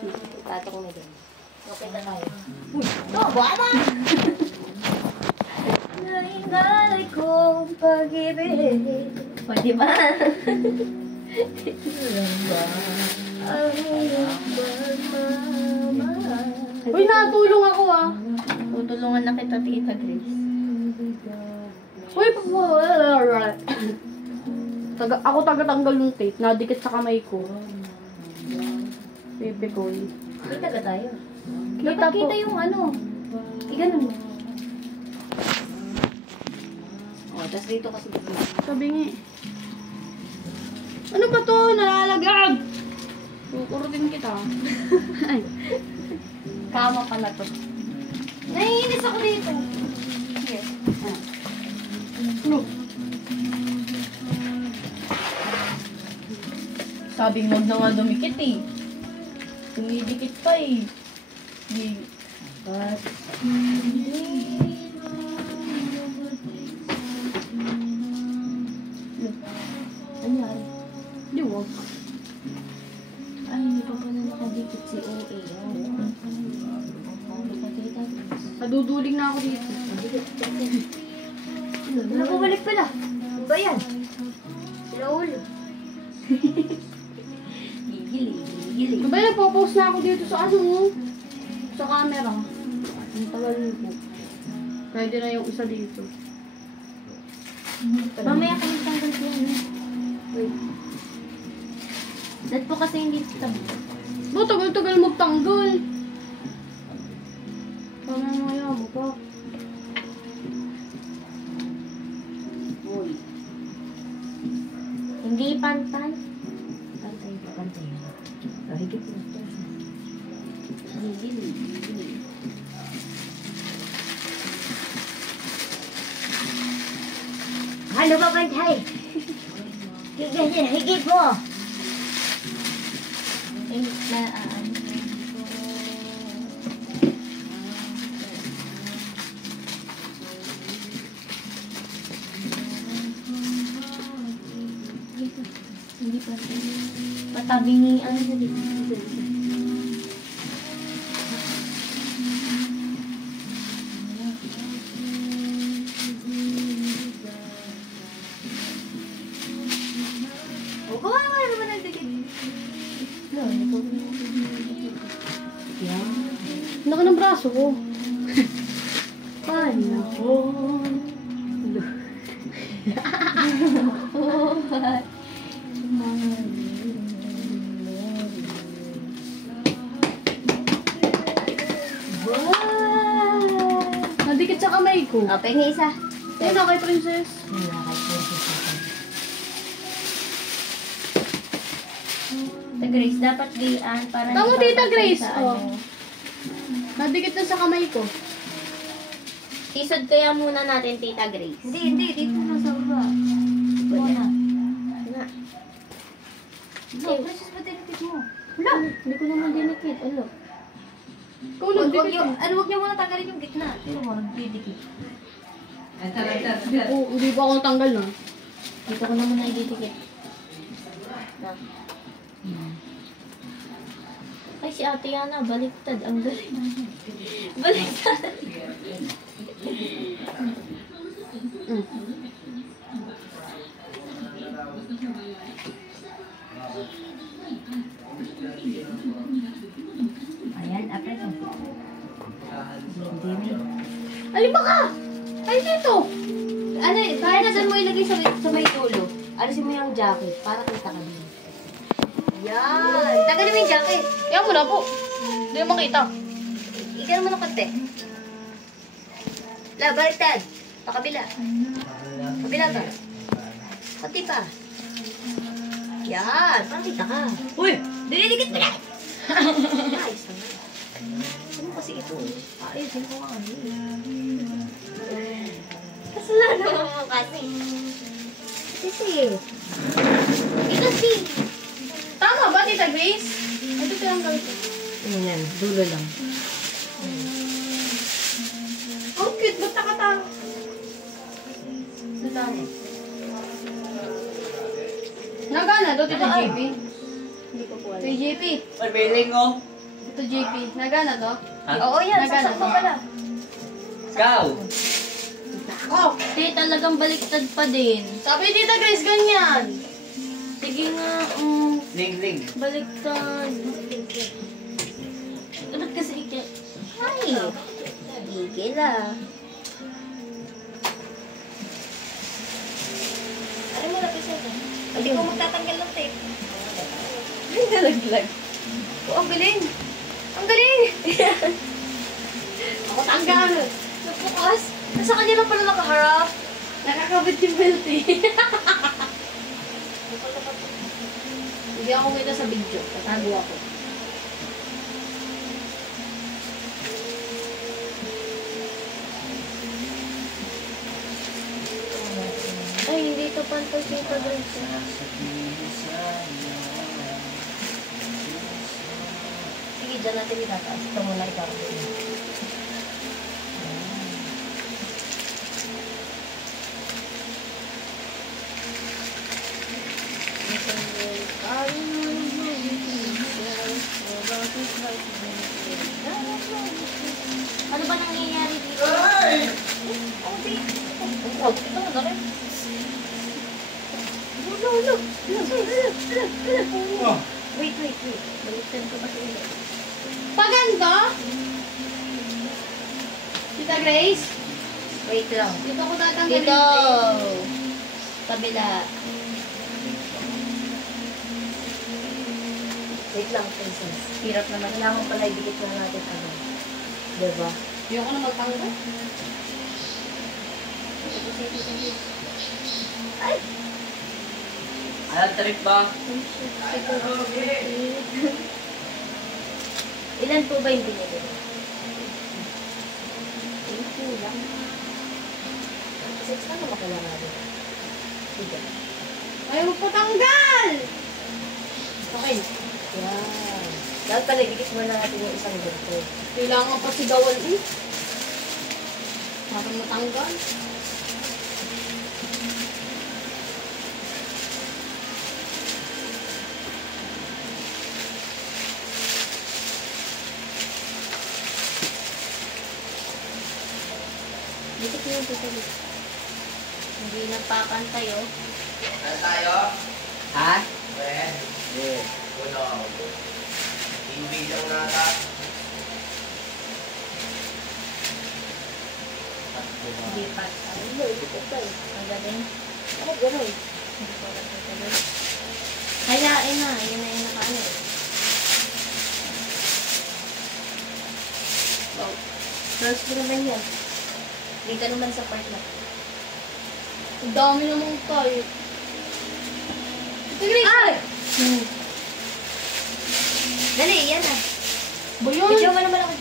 Tato ko na din. Okay na tayo. Uy! Ito! Buka ba? Naingalay kong pag-ibig. Pwede ba? Uy, natulong ako ah. Tutulungan na kita, Tita Grace. Uy, ako taga-tanggal yung tape. Nadikit sa kamay ko. Pepe ko. Kita ka tayo. Kita po. Kita yung ano. Iganon mo. O, tas dito kasi. Sabi nga eh. Ano ba to? Nalalagag! Kukurutin kita. Ay. Kama pala to. Naiinis ako dito. Yes. Ano? Sabing wag na nga dumikit eh. Dumidikit pa eh. But, ano yan? Di wag. Ay, hindi pa pala nakadikit si OA. Naduduling na ako dito. Nakabalik pala. Ano ba yan? Sila ulo. Gigili. Ano ba yun? Nagpo-post na ako dito sa ano? Sa camera. Ang tagal po. Pwede na yung isa dito. Mamaya kami tanggal ko yan. Wait. Dad po kasi hindi tabi. Ba, tagal-tagal magtanggal. Mamaya mo pa. Uy. Hindi pantay. Pantay. Higit mo ito. Gigili. Ano ba pantay? Higit mo. Hindi pa. Patabi ni ano sa dito. Laki ng braso ko. Panahon. Nadikit sa kamay ko. O, pengi isa. Ayun na kay Princess. Tita Grace, dapat diyan para Tama, Tita Grace. sa Oh. Nadikit na sa kamay ko. Isod kaya muna natin, Tita Grace. Hindi. Dito na sa baba. Wala. No, Princess, ba't dinikit mo? Wala. Hindi ko naman dinikit. Ano? Ikaw Huwag nagdikit. huwag niyo muna tanggalin yung gitna. Pero mo, nagdidikit. Oo, hindi pa ako natanggal na. Dito ko naman naididikit. Na. Ay, si Ate Yana, baliktad. Ang galing. Baliktad. Ayan, apres. Alin ba ka? Ay, dito. Ano, kaya na dyan mo ilagay sa may dulo. Alisin mo yung jacket para kita ka din. Yan! Tagalin mo yung jacket. Yan mo na po. Hindi mo makita. Ikaw mo na konti. La, baliktad. Pakabila. Kabila ka. Konti pa. Yan! Parang kita ka. Uy! Dinidikit mo na! Ayos naman. Ano kasi ito? Ayusin ko nga ano. Kasalanan mo kasi. Kasi. Kasi. Tama ba, Tita Grace? Ito tinanggal ko. Ayan, dulo lang. Ang cute. Ba't nakatang? Sandali. Nagana daw, Tita JP. Hindi ko po alam. Tita JP. Ay, biling oh. Ito, JP. Nagana to? Oo, yan. Nagana Saksak mo to? pala. Ikaw! Oh! Te, talagang baliktad pa din. Sabi ni Tita Grace, ganyan. Sige nga, Ling. baliktad. Ba't kasi ika? Ay! Gigil ah. Ano mo lapis ito? Hindi ko magtatanggal ng tape. Ay, nalaglag. Oh, ang galing! Ang galing! Ako tanggal. Napukas! Nasa kanya lang pala nakaharap. Nakakabit yung belt eh. Hindi ako kita sa video. Tatago ako. Ay, hindi ito pantay kita doon. Sige, dyan natin itataas. Ito muna ikaw. Ano ba nangyayari dito? Oh, di. Oh, ito mo na rin. Wait. Baliktad ko kasi ulit. Paganto? Tita Grace? Wait lang. Dito ko tatanggalin. Dito! Kabila. Wait lang, princess. Hirap naman. Kailangan pala ibigit na natin ano. Diba? Ayoko na magtanggal. Ay! Anong trip ba? Ilan po ba yung binili? 80 lang. 6 na naman kailangan natin. Sige. Ayaw magpatanggal! Okay. Yan. Dapat pala ibigit muna natin yung isang ganito. Kailangan pa sigawan eh. Para matanggal. Dito ko yung tutuloy. Hindi nagpapantay, oh. Ano tayo? Ha? Pwede. Uno. TV lang nata. Hindi pa. Ang galing. Bakit gano'n? Hindi ko alam tutuloy. Hayain na. Yun na yung nakaano. Wow. Close mo naman yan. Hindi ka naman sa part na. Ang dami namang tayo. Tita Grace! Ay! Dali, yan ah. Ba yun? Video mo naman ako